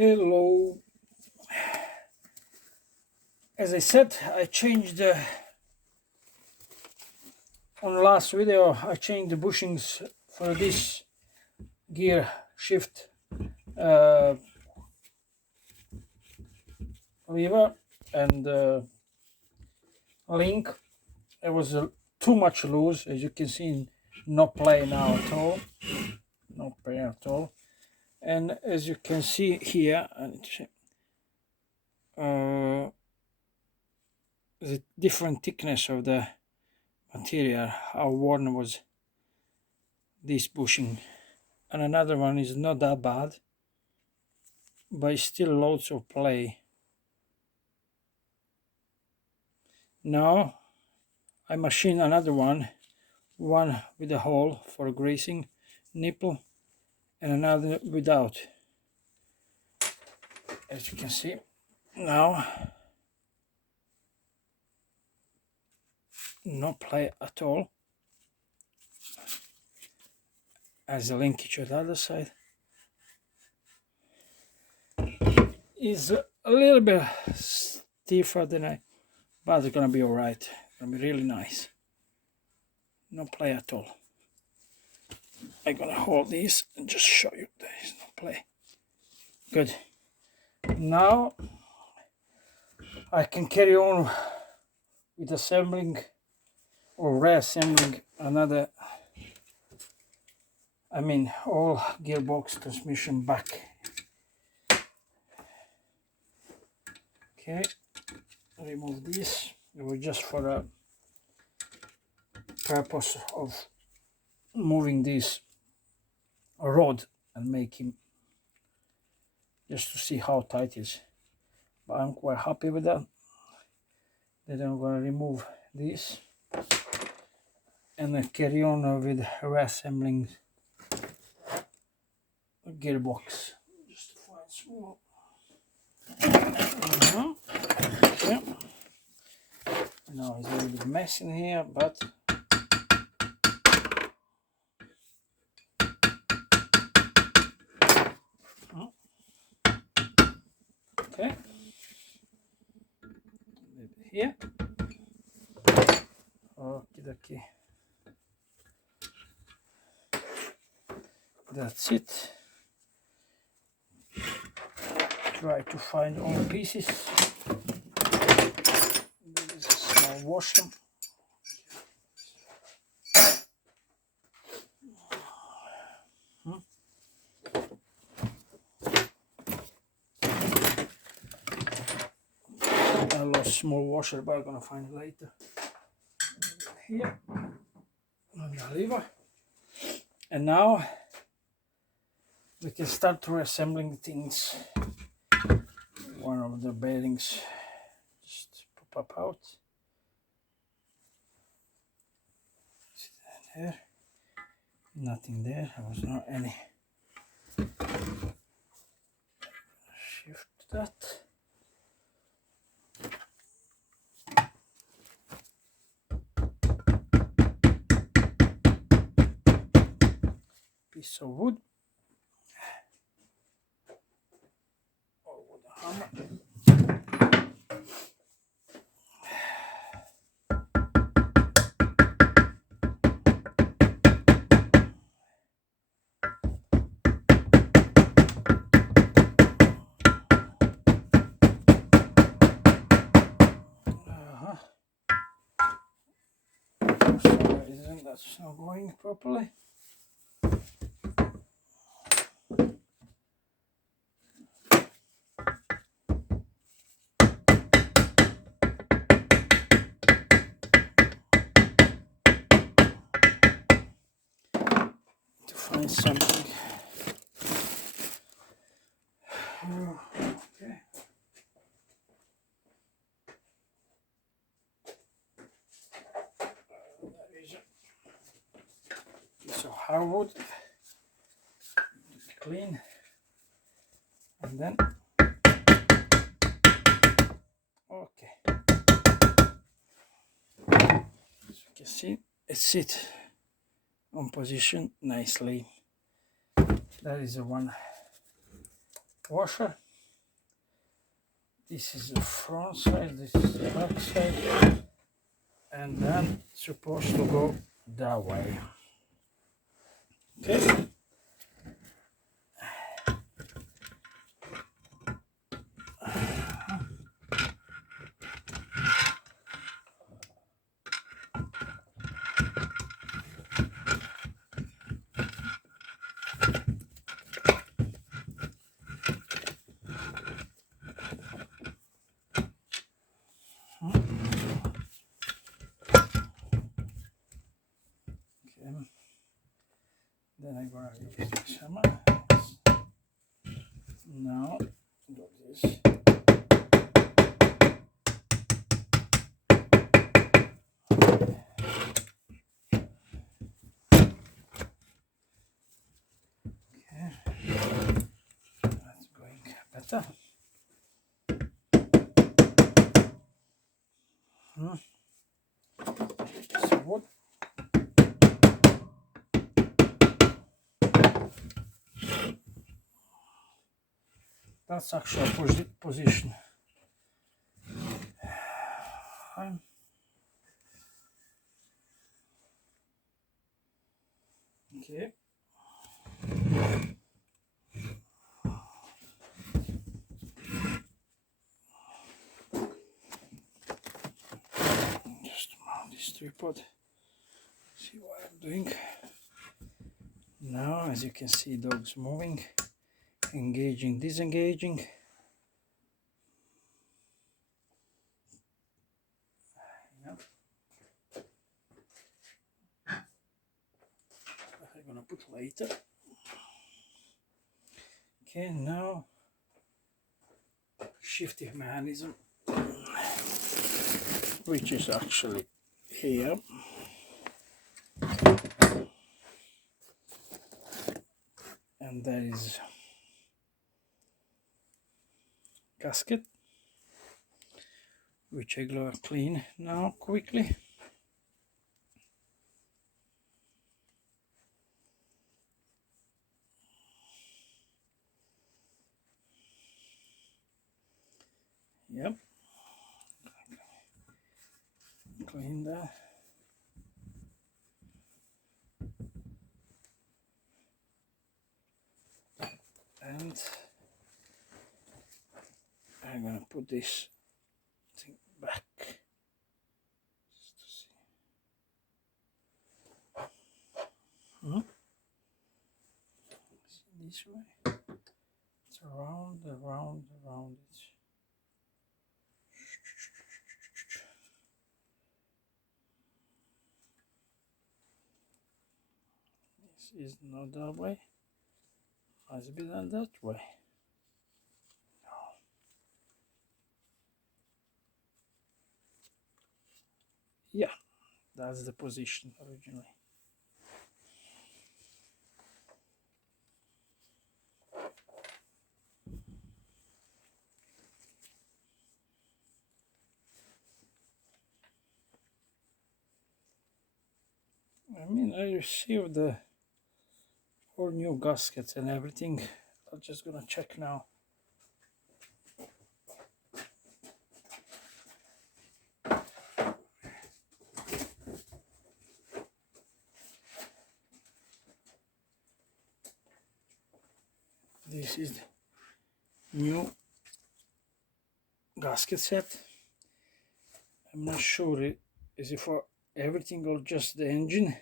Hello. As I said, I changed on last video I changed the bushings for this gear shift lever and link. It was too much loose, as you can see. No play now at all, no play at all. And as you can see here, the different thickness of the material, how worn was this bushing. And another one is not that bad, but it's still loads of play. Now I machine another one with a hole for greasing nipple and another without. As you can see now, no play at all. As the linkage on the other side is a little bit stiffer than but it's gonna be alright. It's gonna be really nice. No play at all. I'm gonna hold this and just show you there is no play. Good. Now I can carry on with assembling or reassembling another, all gearbox transmission back. Okay, remove this. It was just for a purpose of moving this rod and making, just to see how tight it is. But I'm quite happy with that. Then I'm going to remove this and then carry on with reassembling the gearbox. Just to find small. Okay. Now it's a little bit messy in here, but okay. Here. Okay. That's it. Try to find all pieces. This is a small washer. I lost small washer, but I'm gonna find it later. Here on the lever, and now we can start reassembling things. One of the bearings just pop up out. There, nothing there. There was not any. Shift that. Piece of wood. Or with a hammer. For some reason that's not going properly. To find something. Okay. There is a piece of hardwood. Clean. And then okay. As you can see, it sits on position nicely. That is a one washer. This is the front side, this is the back side, and then it's supposed to go that way. Okay. Then I'm gonna use this hammer. Now do this. Okay, that's going better. So what? That's actually a position. Okay. Just mount this tripod. See what I'm doing. Now, as you can see, dogs moving, engaging, disengaging. Yep. I'm gonna put later. Okay, now shifting mechanism, which is actually here. And there is gasket, which I'm gonna clean now quickly. Yep. Clean that. And I'm gonna put this thing back. Just to see. See this way? It's around it. This is not that way. Must be done that way. No. Yeah, that's the position originally. I mean, I received the all new gaskets and everything. I'm just gonna check now. This is the new gasket set. I'm not sure is it for everything or just the engine,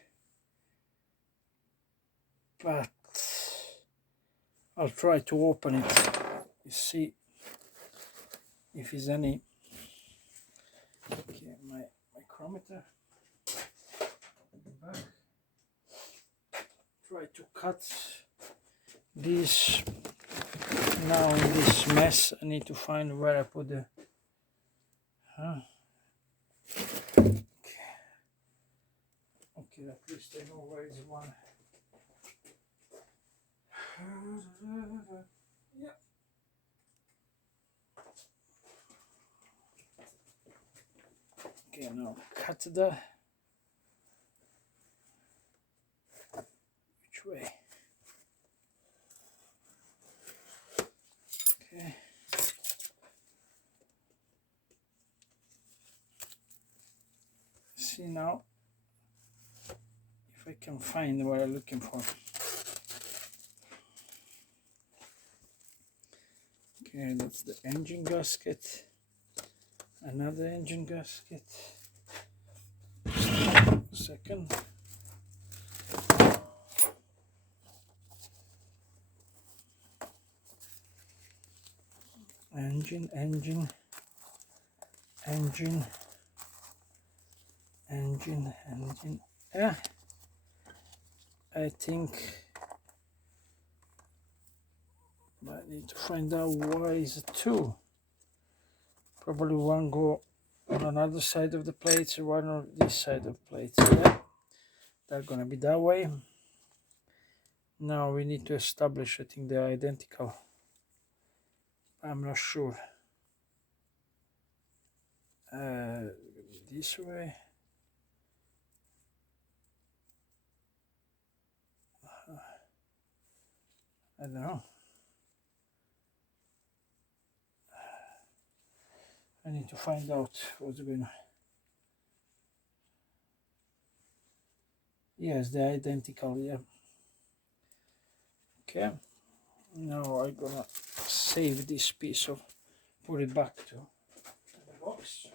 but I'll try to open it to see if there's any. Okay, my micrometer back. Try to cut this. Now in this mess I need to find where I put the okay, at least I know where is one. Yeah. Okay, now cut the which way? Okay. now, if I can find what I'm looking for. Okay, that's the engine gasket. Another engine gasket. Second. Engine. Yeah, I think I need to find out why is it two. Probably one go on another side of the plates, one on this side of the plates. Yeah, they're gonna be that way. Now we need to establish, I think they're identical. I'm not sure. This way. I don't know. I need to find out what's going on. Yes, they're identical, yeah. Okay. Now I'm gonna save this piece of, put it back to the box.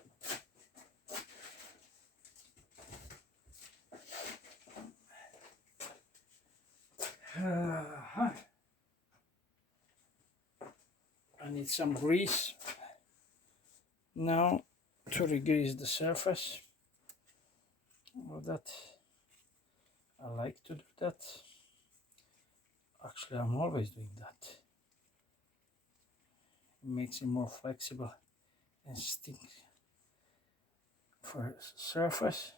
I need some grease now to degrease the surface. Well, that I like to do that. Actually, I'm always doing that. It makes it more flexible and stick for surface.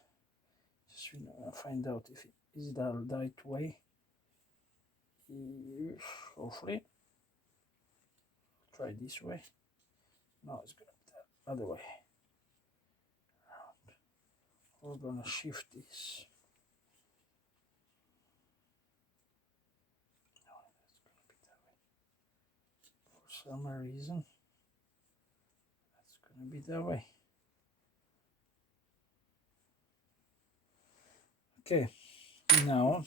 Just find out if it is the right way. Hopefully. Try this way. No, it's gonna be the other way. We're gonna shift this. No, that's gonna be that way. For some reason, that's gonna be that way. Okay, now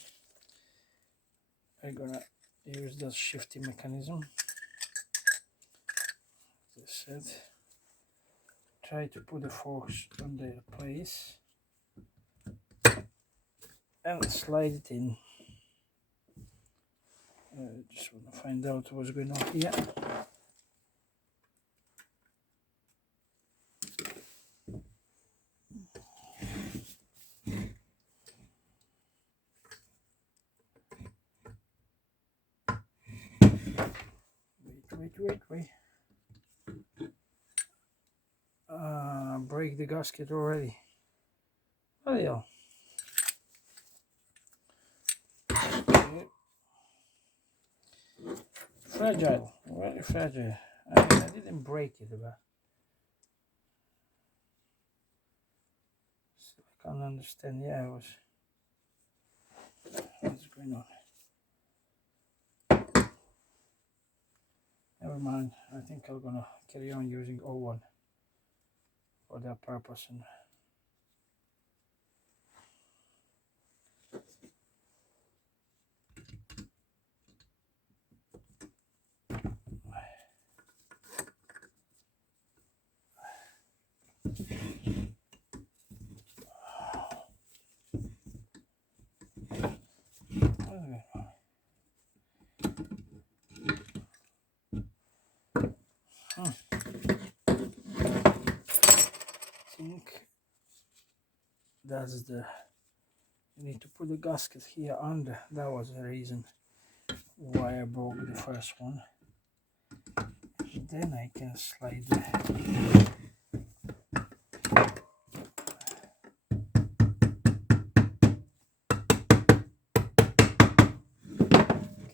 I'm gonna use that shifting mechanism. As I said, try to put the forks on their place and slide it in. Just want to find out what's going on here. Wait. Break the gasket already. Oh yeah. Okay. Fragile, very fragile. I mean, I didn't break it, but I can't understand. Yeah, what's going on? Never mind. I think I'm gonna carry on using O1 for that purpose. And I think that's the. You need to put the gasket here under. That was the reason why I broke the first one. Then I can slide the.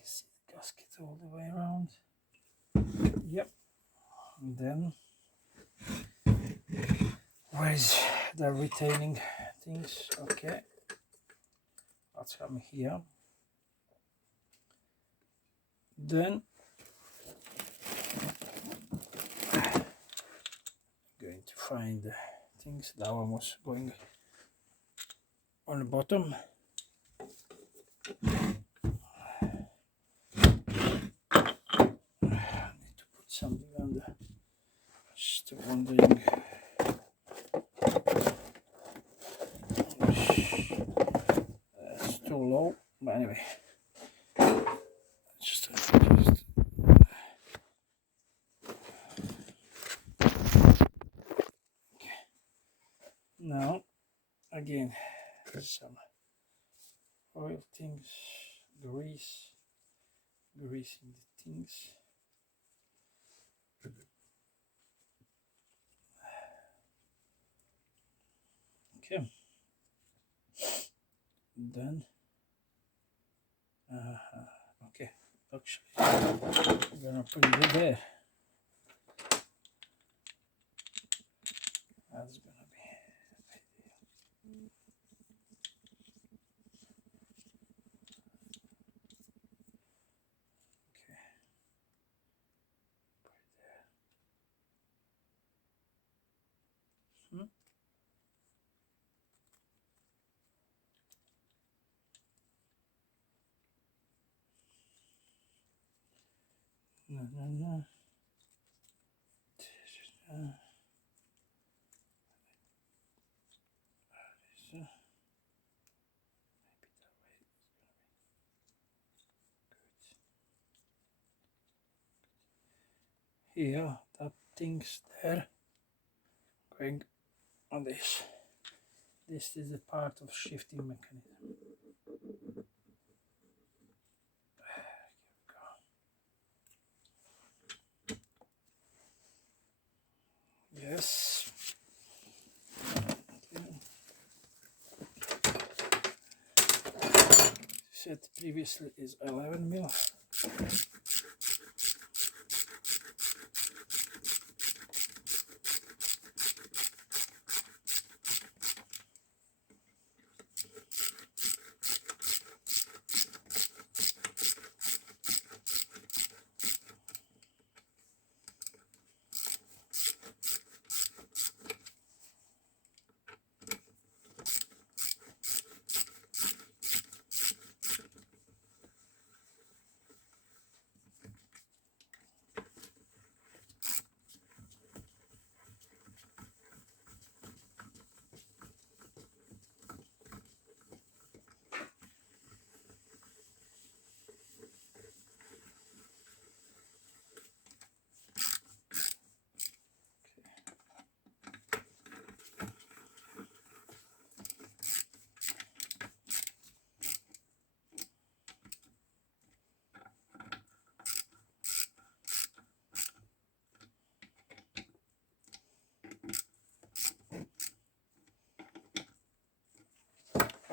See the gasket all the way around. Yep. And then where's the retaining things? Okay. Let's come here. Then going to find the things. That one was going on the bottom. I need to put something under. Just wondering. It's too low, but anyway. Just okay. Now again, some oil things, greasing the things. Okay, done. Okay, actually, I'm gonna put it there. That's gonna be ideal. Okay, put it there. No, no, no. Here, that thing's there. Going on this. This is the part of shifting mechanism. Yes. Okay. Said previously is 11 mil.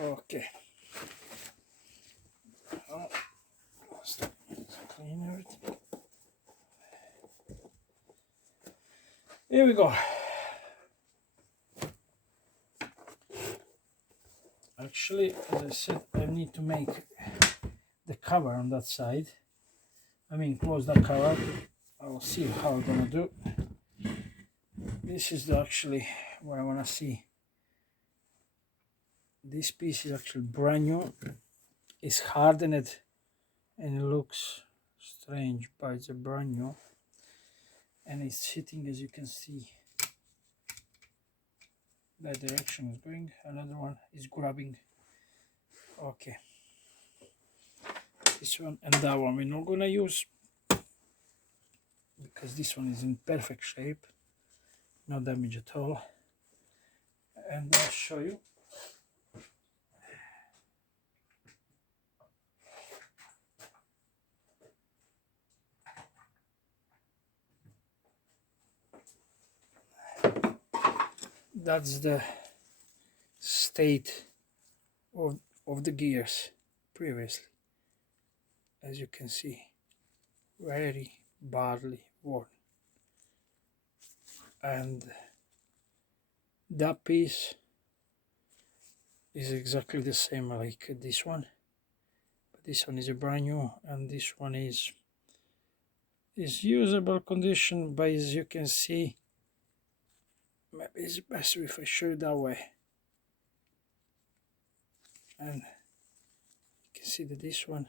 Okay. Oh, let's clean everything. Here we go. Actually, as I said, I need to make the cover on that side. I mean, close that cover. I'll see how I'm gonna do. This is actually what I wanna see. This piece is actually brand new. It's hardened and it looks strange, but it's a brand new. And it's sitting, as you can see, that direction is going. Another one is grabbing. Okay. This one and that one we're not gonna use because this one is in perfect shape, no damage at all. And I'll show you. That's the state of the gears previously. As you can see, very badly worn. And that piece is exactly the same like this one, but this one is a brand new and this one is usable condition, but as you can see, maybe it's best if I show it that way. and you can see that this one is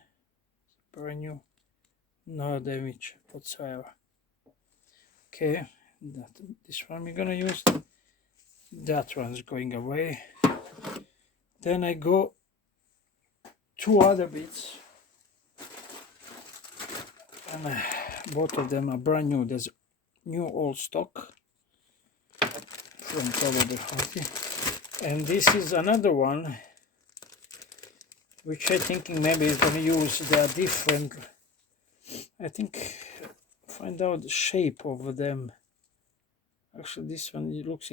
brand new, no damage whatsoever. Okay, this one we're gonna use. That one's going away. Then I go two other bits, and both of them are brand new. There's new old stock from probably Hunty, and this is another one which I thinking maybe is going to use the different. I think find out the shape of them. Actually, this one it looks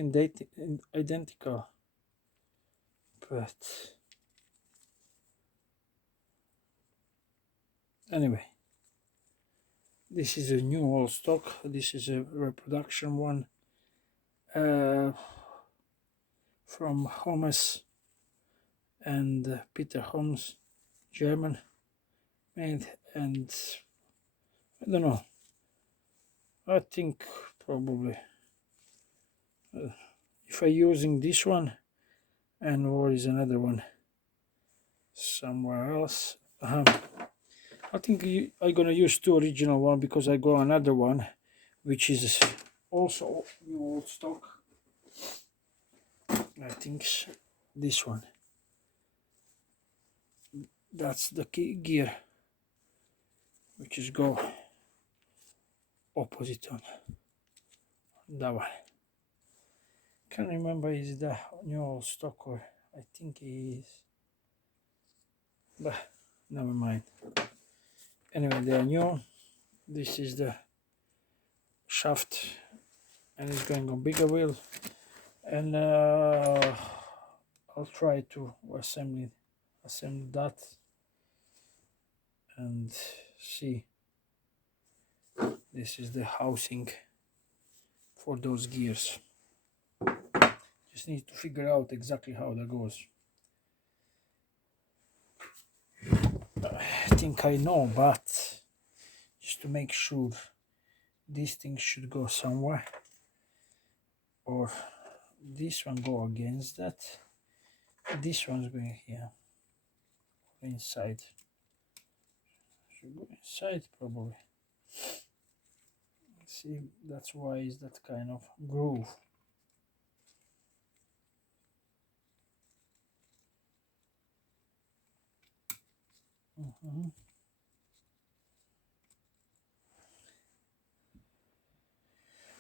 identical, but anyway, this is a new old stock. This is a reproduction one from Holmes and Peter Holmes, German made, and I don't know. I think probably if I'm using this one, and or is another one somewhere else. I think I'm gonna use two original one because I got another one which is also new old stock. I think this one. That's the key gear, which is go opposite on that one. Can't remember is the new old stock or I think it is, but never mind. Anyway, they are new. This is the shaft, and it's going on bigger wheel, and I'll try to assemble that and see. This is the housing for those gears. Just need to figure out exactly how that goes. I think I know, but just to make sure, these things should go somewhere, or this one go against that. This one's going here, inside. Should go inside probably. See, that's why is that kind of groove.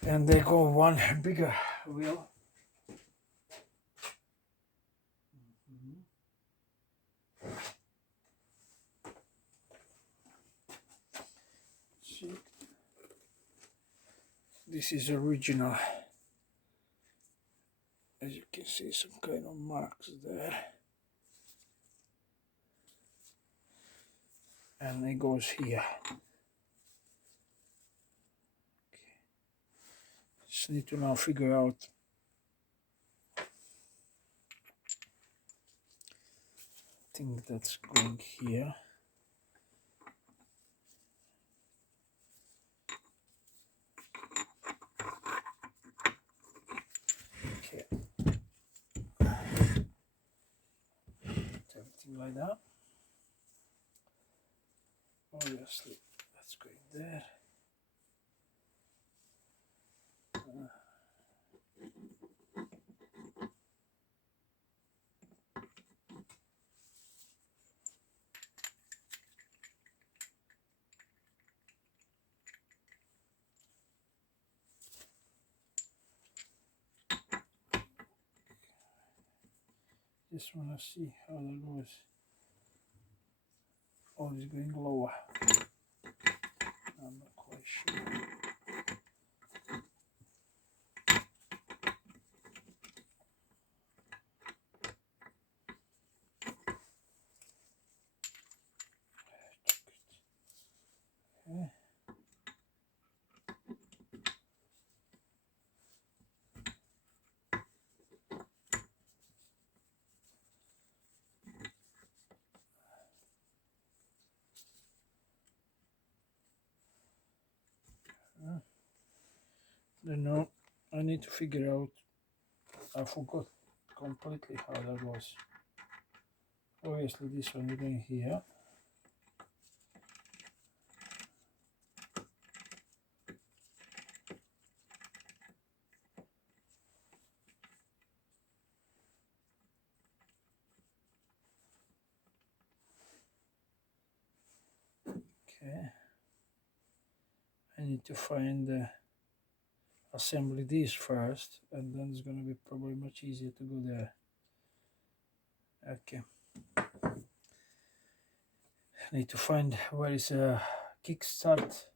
And they go one bigger wheel. See, this is original. As you can see, some kind of marks there. And it goes here. Okay. Just need to now figure out I think that's going here. Okay. Everything like that. Obviously, that's going there. Just want to see how that goes. Oh, it's going lower. I'm not quite sure. Okay. Don't know. I need to figure out. I forgot completely how that was. Obviously this one is going here. Okay, I need to find assembly these first, and then it's going to be probably much easier to go there. Okay, I need to find where is a kickstart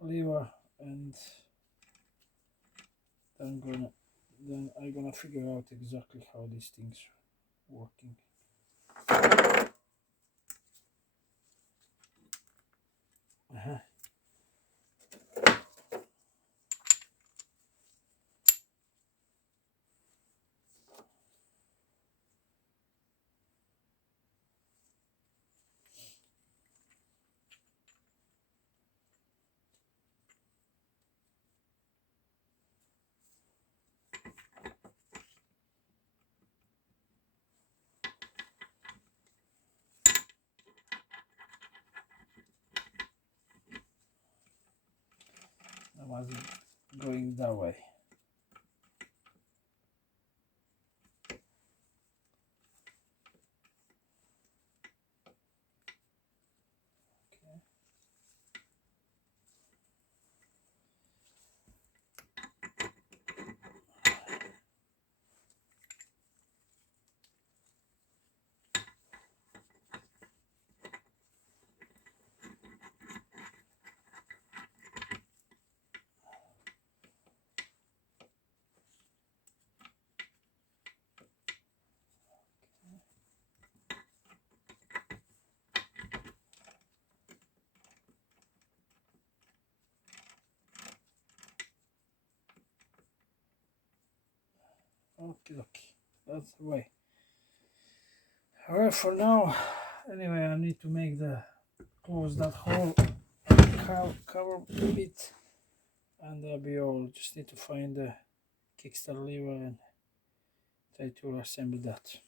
lever, and then I'm gonna figure out exactly how these things working. I was going that way. Okay, that's the way. Alright, for now, anyway, I need to make close that hole and cover bit, and that'll be all. Just need to find the kickstart lever and try to assemble that.